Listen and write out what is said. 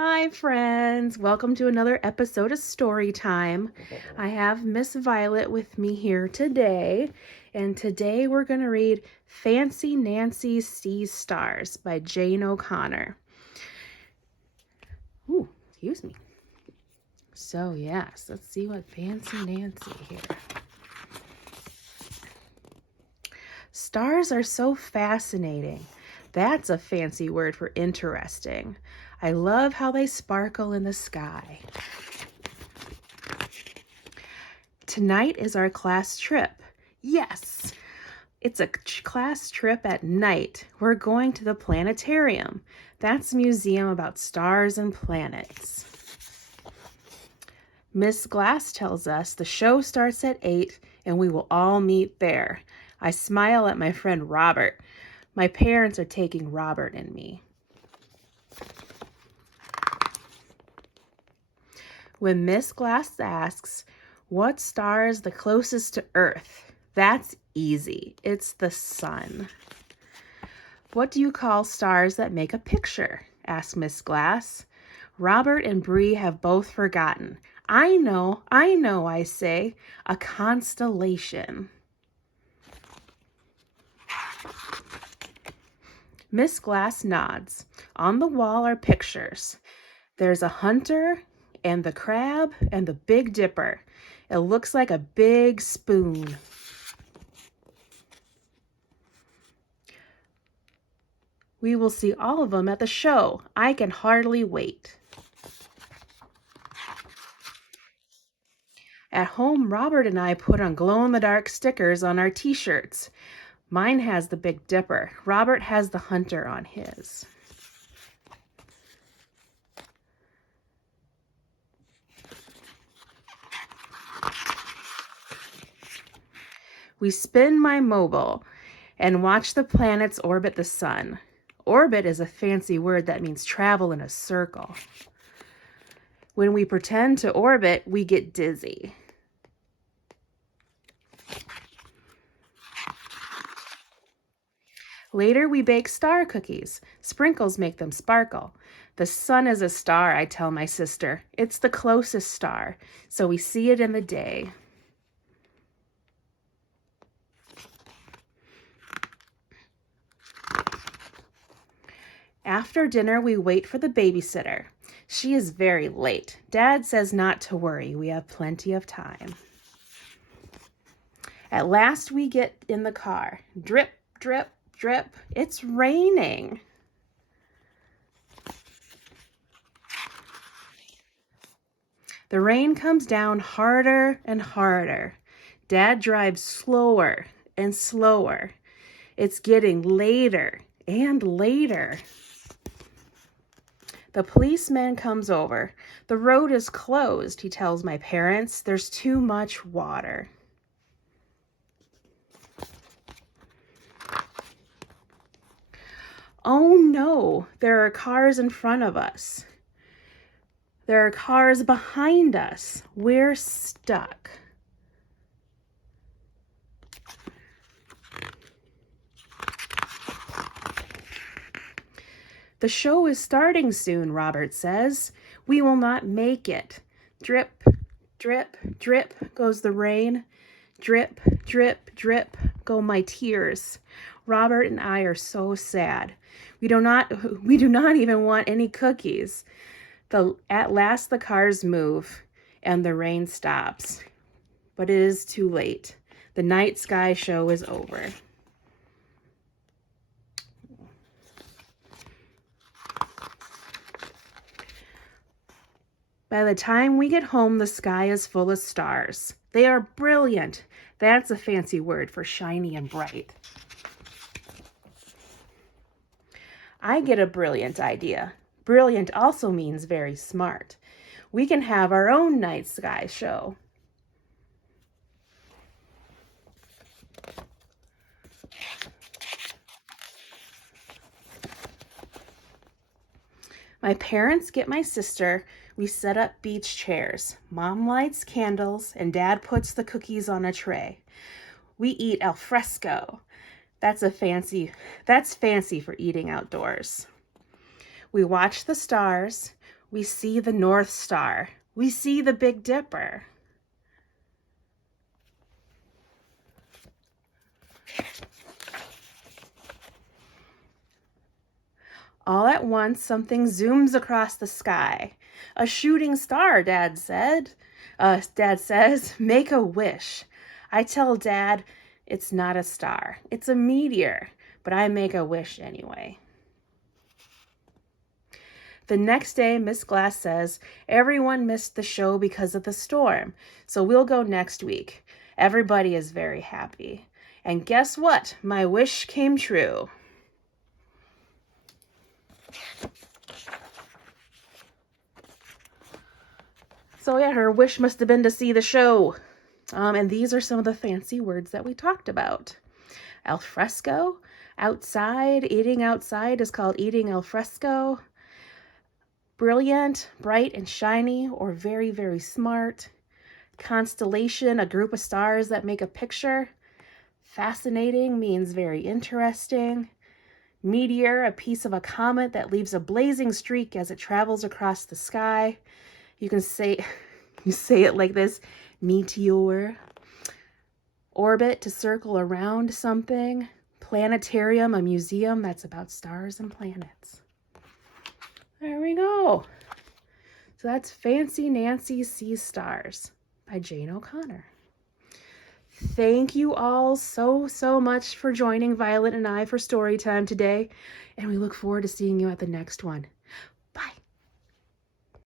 Hi friends, welcome to another episode of Story Time. I have Miss Violet with me here today, and today we're going to read Fancy Nancy Sees Stars by Jane O'Connor. Ooh, excuse me. So yes, let's see what Fancy Nancy here. Stars are so fascinating. That's a fancy word for interesting. I love how they sparkle in the sky. Tonight is our class trip. Yes, it's a class trip at night. We're going to the planetarium. That's a museum about stars and planets. Miss Glass tells us the show starts at 8 and we will all meet there. I smile at my friend Robert. My parents are taking Robert and me. When Miss Glass asks, what star is the closest to Earth? That's easy. It's the sun. What do you call stars that make a picture? Asked Miss Glass. Robert and Bree have both forgotten. I know, I say. A constellation. Miss Glass nods. On the wall are pictures. There's a hunter and the crab and the Big Dipper. It looks like a big spoon. We will see all of them at the show. I can hardly wait. At home, Robert and I put on glow-in-the-dark stickers on our t-shirts. Mine has the Big Dipper. Robert has the hunter on his. We spin my mobile and watch the planets orbit the sun. Orbit is a fancy word that means travel in a circle. When we pretend to orbit, we get dizzy. Later, we bake star cookies. Sprinkles make them sparkle. The sun is a star, I tell my sister. It's the closest star, so we see it in the day. After dinner, we wait for the babysitter. She is very late. Dad says not to worry. We have plenty of time. At last, we get in the car. Drip, drip, drip. It's raining. The rain comes down harder and harder. Dad drives slower and slower. It's getting later and later. The policeman comes over. The road is closed, he tells my parents. There's too much water. Oh no, there are cars in front of us. There are cars behind us. We're stuck. The show is starting soon, Robert says. We will not make it. Drip, drip, drip goes the rain. Drip, drip, drip go my tears. Robert and I are so sad. We do not even want any cookies. At last the cars move and the rain stops. But it is too late. The night sky show is over. By the time we get home, the sky is full of stars. They are brilliant. That's a fancy word for shiny and bright. I get a brilliant idea. Brilliant also means very smart. We can have our own night sky show. My parents get my sister. We set up beach chairs. Mom lights candles and Dad puts the cookies on a tray. We eat al fresco. That's fancy for eating outdoors. We watch the stars. We see the North Star. We see the Big Dipper. All at once, something zooms across the sky. A shooting star, Dad said. Dad says, make a wish. I tell Dad, it's not a star. It's a meteor, but I make a wish anyway. The next day, Miss Glass says, everyone missed the show because of the storm, so we'll go next week. Everybody is very happy. And guess what? My wish came true. So yeah, her wish must have been to see the show. And these are some of the fancy words that we talked about. Al fresco, outside, eating outside is called eating al fresco. Brilliant, bright and shiny, or very, very smart. Constellation, a group of stars that make a picture. Fascinating means very interesting. Meteor, a piece of a comet that leaves a blazing streak as it travels across the sky. You can say, you say it like this, meteor. Orbit, to circle around something. Planetarium, a museum that's about stars and planets. There we go. So that's Fancy Nancy Sees Stars by Jane O'Connor. Thank you all so much for joining Violet and I for story time today, and we look forward to seeing you at the next one.